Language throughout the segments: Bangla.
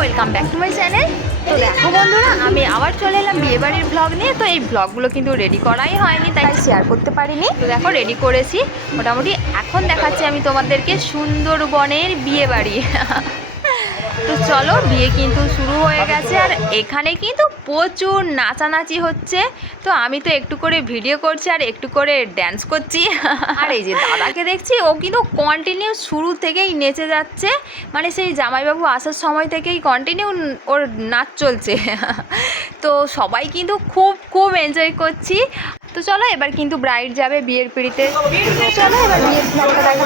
Welcome back to my channel তো দেখো বন্ধুরা আমি আবার চলে এলাম বিয়েবাড়ির ব্লগ নিয়ে। তো এই ব্লগগুলো কিন্তু রেডি করাই হয়নি তাই শেয়ার করতে পারিনি। তো দেখো রেডি করেছি। মোটামুটি এখন দেখাচ্ছি আমি তোমাদেরকে সুন্দরবনের বিয়েবাড়ি। তো চলো, বিয়ে কিন্তু শুরু হয়ে গেছে। আর এখানে কিন্তু প্রচুর নাচানাচি হচ্ছে। তো আমি তো একটু করে ভিডিও করছি আর একটু করে ড্যান্স করছি। আর এই যে দাদাকে দেখছি, ও কিন্তু কন্টিনিউ শুরু থেকেই নেচে যাচ্ছে। মানে সেই জামাইবাবু আসার সময় থেকেই কন্টিনিউ ওর নাচ চলছে। তো সবাই কিন্তু খুব খুব এনজয় করছি। তো চলো, এবার কিন্তু ব্রাইড যাবে বিয়ের পিড়িতে। চলো, এবার বিয়ের দেখা যাক।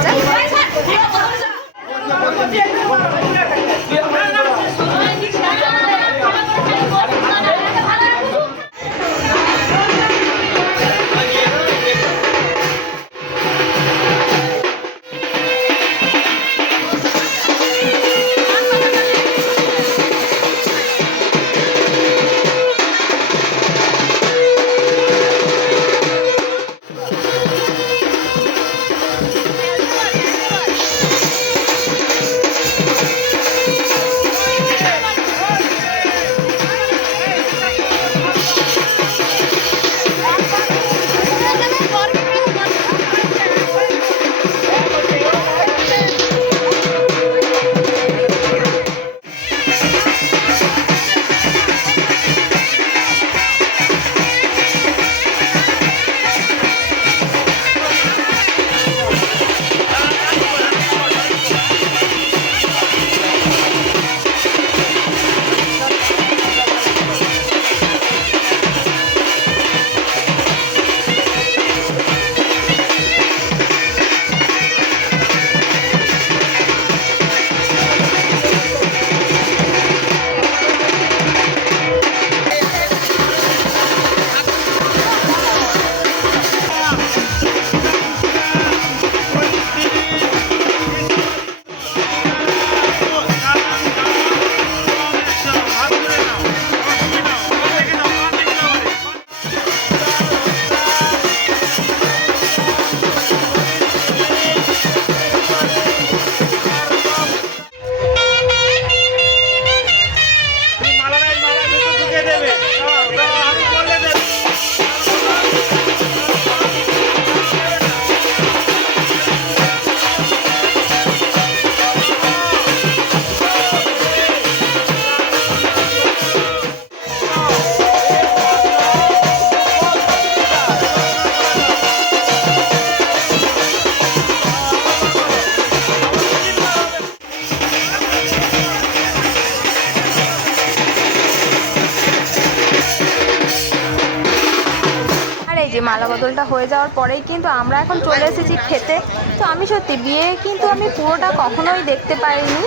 যে মালা বদলটা হয়ে যাওয়ার পরেই কিন্তু আমরা এখন চলে এসেছি খেতে। তো আমি সত্যি বিয়ে কিন্তু আমি পুরোটা কখনোই দেখতে পাইনি।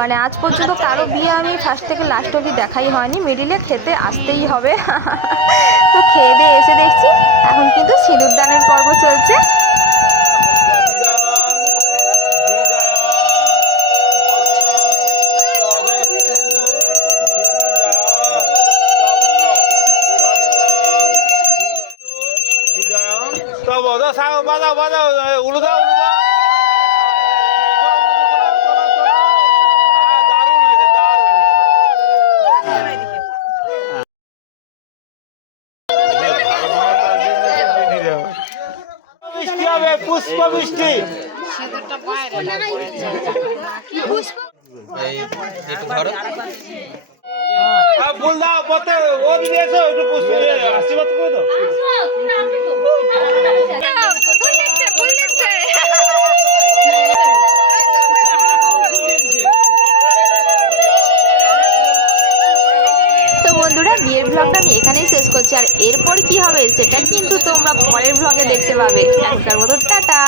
মানে আজ পর্যন্ত কারও বিয়ে আমি ফার্স্ট থেকে লাস্ট অবধি দেখাই হয়নি। মিডিলে খেতে আসতেই হবে। তো খেয়ে দিয়ে এসে দেখছি, এখন কিন্তু সিঁদুরদানের পর্ব চলছে। সাগো বাজাও বাজাও উলু দাও উলু দাও বৃষ্টি পুষ্প বৃষ্টি হ্যাঁ, ফুল দাও পথে ও এসো একটু পুষ্প আশীর্বাদ করে দাও। বন্ধুরা, বিয়ের ব্লগটা আমি এখানেই শেষ করছি। আর এরপর কি হবে, সেটা কিন্তু তোমরা পরের ব্লগে দেখতে পাবে। এখনকার মতো টাটা।